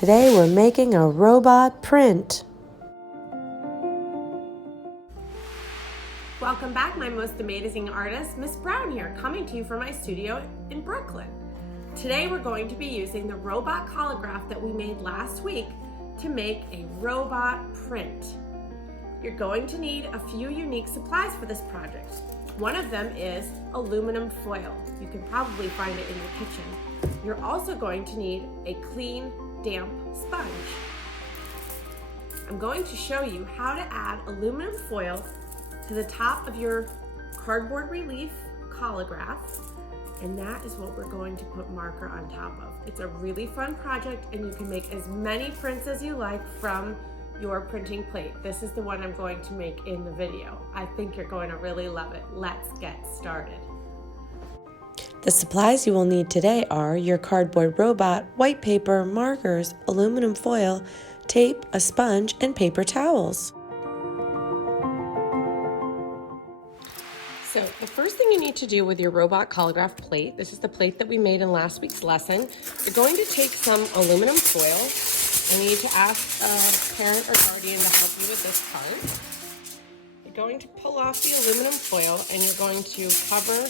Today we're making a robot print. Welcome back, my most amazing artist, Miss Brown here, coming to you from my studio in Brooklyn. Today we're going to be using the robot collagraph that we made last week to make a robot print. You're going to need a few unique supplies for this project. One of them is aluminum foil. You can probably find it in your kitchen. You're also going to need a clean, damp sponge. I'm going to show you how to add aluminum foil to the top of your cardboard relief collagraph, and that is what we're going to put marker on top of. It's a really fun project, and you can make as many prints as you like from your printing plate. This is the one I'm going to make in the video. I think you're going to really love it. Let's get started. The supplies you will need today are your cardboard robot, white paper, markers, aluminum foil, tape, a sponge, and paper towels. So the first thing you need to do with your robot collagraph plate, this is the plate that we made in last week's lesson, you're going to take some aluminum foil, and you need to ask a parent or guardian to help you with this part. You're going to pull off the aluminum foil and you're going to cover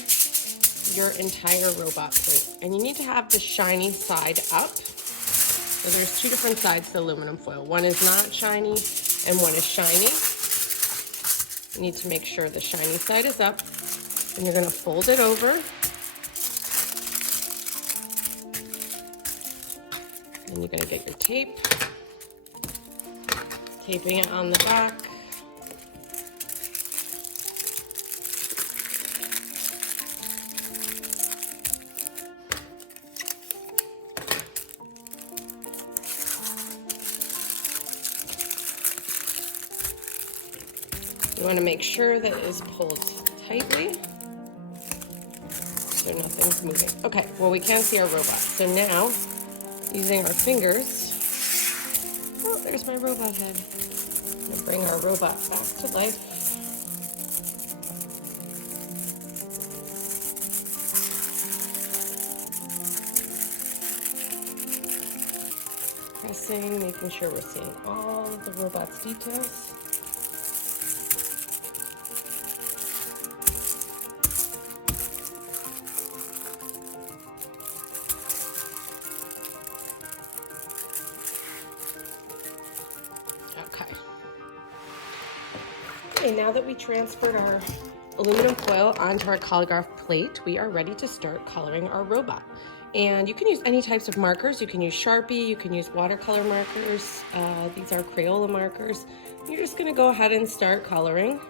your entire robot plate. And you need to have the shiny side up. So there's two different sides to the aluminum foil. One is not shiny and one is shiny. You need to make sure the shiny side is up, and you're going to fold it over. And you're going to get your tape, taping it on the back. You want to make sure that it is pulled tightly so nothing's moving. Okay, well, we can't see our robot. So now, using our fingers, oh, there's my robot head. I'm going to bring our robot back to life. Pressing, making sure we're seeing all of the robot's details. Okay, now that we transferred our aluminum foil onto our collagraph plate, we are ready to start coloring our robot. And you can use any types of markers. You can use Sharpie, you can use watercolor markers. These are Crayola markers. You're just gonna go ahead and start coloring.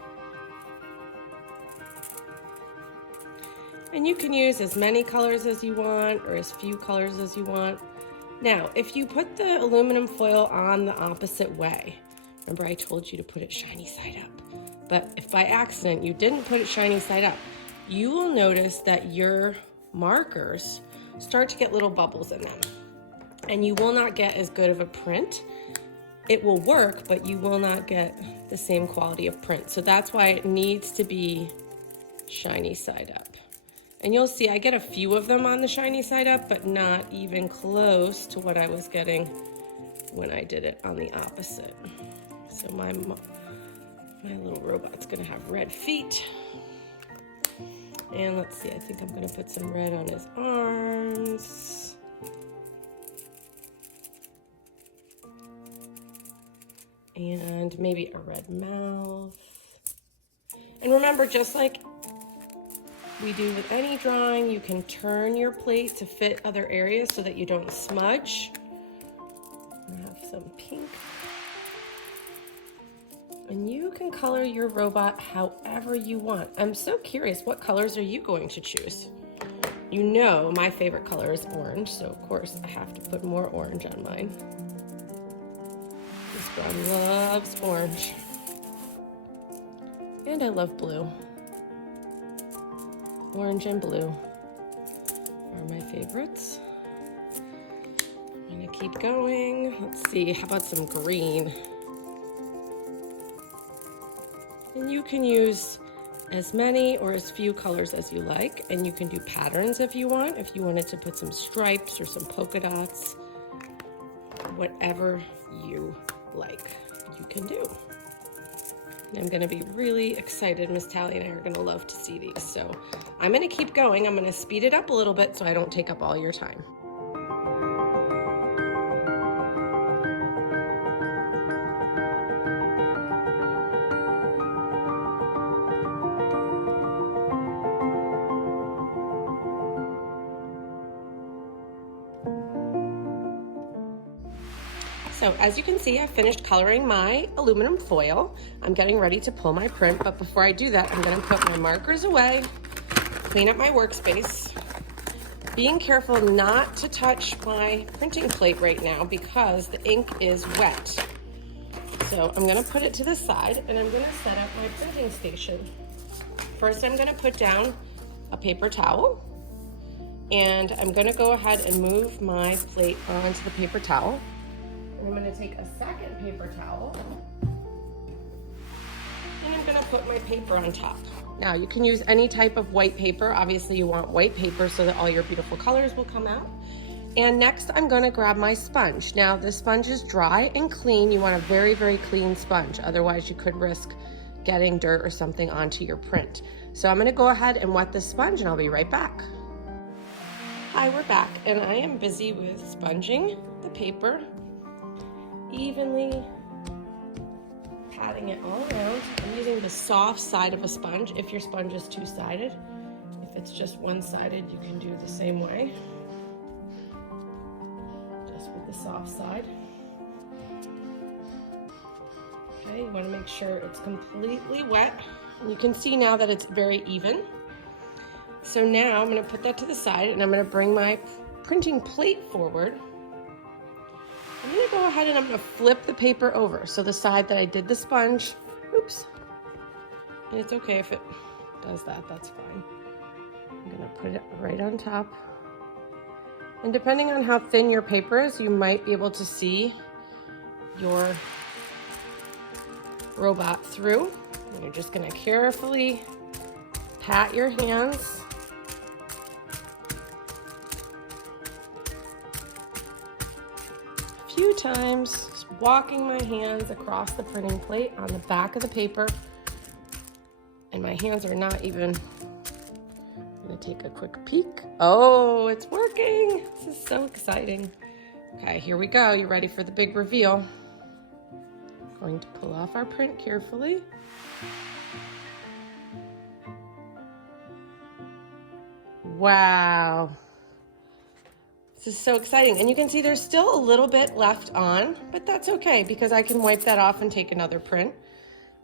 And you can use as many colors as you want or as few colors as you want. Now, if you put the aluminum foil on the opposite way, remember I told you to put it shiny side up. But if by accident you didn't put it shiny side up, you will notice that your markers start to get little bubbles in them. And you will not get as good of a print. It will work, but you will not get the same quality of print. So that's why it needs to be shiny side up. And you'll see I get a few of them on the shiny side up, but not even close to what I was getting when I did it on the opposite. So my little robot's gonna have red feet. And let's see, I think I'm gonna put some red on his arms. And maybe a red mouth. And remember, just like we do with any drawing, you can turn your plate to fit other areas so that you don't smudge. I have some pink. And you can color your robot however you want. I'm so curious, what colors are you going to choose? You know my favorite color is orange, so of course I have to put more orange on mine. This brown loves orange. And I love blue. Orange and blue are my favorites. I'm gonna keep going. Let's see, how about some green? And you can use as many or as few colors as you like, and you can do patterns if you want. If you wanted to put some stripes or some polka dots, whatever you like, you can do. I'm gonna be really excited. Miss Tally and I are gonna love to see these. So I'm gonna keep going. I'm gonna speed it up a little bit so I don't take up all your time. So as you can see, I finished coloring my aluminum foil. I'm getting ready to pull my print, but before I do that, I'm gonna put my markers away, clean up my workspace, being careful not to touch my printing plate right now because the ink is wet. So I'm gonna put it to the side and I'm gonna set up my printing station. First, I'm gonna put down a paper towel and I'm gonna go ahead and move my plate onto the paper towel. I'm going to take a second paper towel and I'm going to put my paper on top. Now you can use any type of white paper. Obviously you want white paper so that all your beautiful colors will come out. And next I'm going to grab my sponge. Now the sponge is dry and clean. You want a very, very clean sponge. Otherwise you could risk getting dirt or something onto your print. So I'm going to go ahead and wet the sponge and I'll be right back. Hi, we're back and I am busy with sponging the paper, evenly patting it all around. I'm using the soft side of a sponge. If your sponge is two-sided, if it's just one-sided, you can do the same way. Just with the soft side. Okay, you want to make sure it's completely wet. And you can see now that it's very even. So now I'm going to put that to the side and I'm going to bring my printing plate forward. I'm gonna go ahead and I'm gonna flip the paper over. So the side that I did the sponge, oops, and it's okay if it does that, that's fine. I'm gonna put it right on top. And depending on how thin your paper is, you might be able to see your robot through. And you're just gonna carefully pat your hands. Few times, just walking my hands across the printing plate on the back of the paper, and my hands are not even. I'm gonna take a quick peek. Oh, it's working! This is so exciting. Okay, here we go. You ready for the big reveal? I'm going to pull off our print carefully. Wow. This is so exciting. And you can see there's still a little bit left on, but that's okay because I can wipe that off and take another print.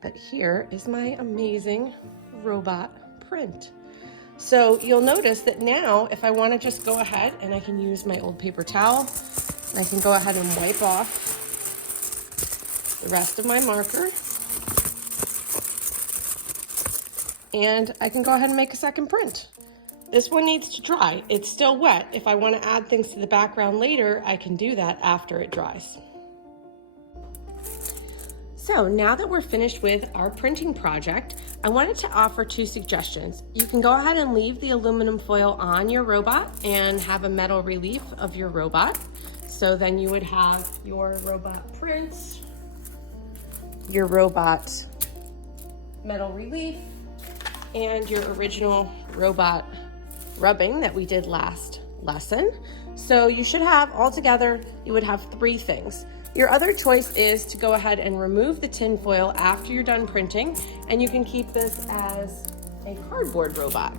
But here is my amazing robot print. So you'll notice that now if I want to just go ahead and I can use my old paper towel, and I can go ahead and wipe off the rest of my marker. And I can go ahead and make a second print. This one needs to dry. It's still wet. If I want to add things to the background later, I can do that after it dries. So now that we're finished with our printing project, I wanted to offer two suggestions. You can go ahead and leave the aluminum foil on your robot and have a metal relief of your robot. So then you would have your robot prints, your robot metal relief, and your original robot rubbing that we did last lesson. So you should have altogether, you would have three things. Your other choice is to go ahead and remove the tin foil after you're done printing, and you can keep this as a cardboard robot.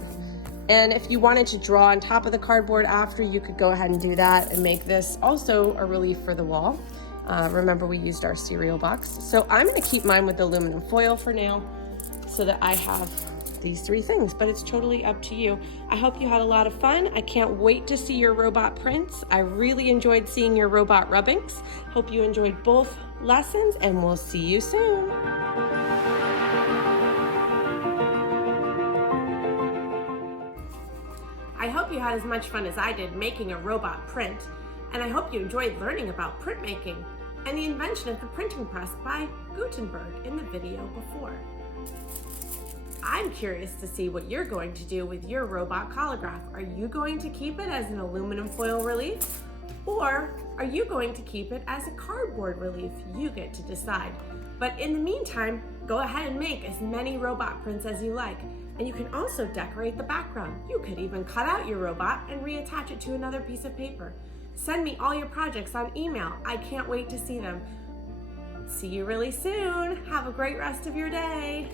And if you wanted to draw on top of the cardboard after, you could go ahead and do that and make this also a relief for the wall. Remember, we used our cereal box. So I'm gonna keep mine with the aluminum foil for now so that I have these three things, but it's totally up to you. I hope you had a lot of fun. I can't wait to see your robot prints. I really enjoyed seeing your robot rubbings. Hope you enjoyed both lessons, and we'll see you soon. I hope you had as much fun as I did making a robot print, and I hope you enjoyed learning about printmaking and the invention of the printing press by Gutenberg in the video before. I'm curious to see what you're going to do with your robot collagraph. Are you going to keep it as an aluminum foil relief? Or are you going to keep it as a cardboard relief? You get to decide. But in the meantime, go ahead and make as many robot prints as you like. And you can also decorate the background. You could even cut out your robot and reattach it to another piece of paper. Send me all your projects on email. I can't wait to see them. See you really soon. Have a great rest of your day.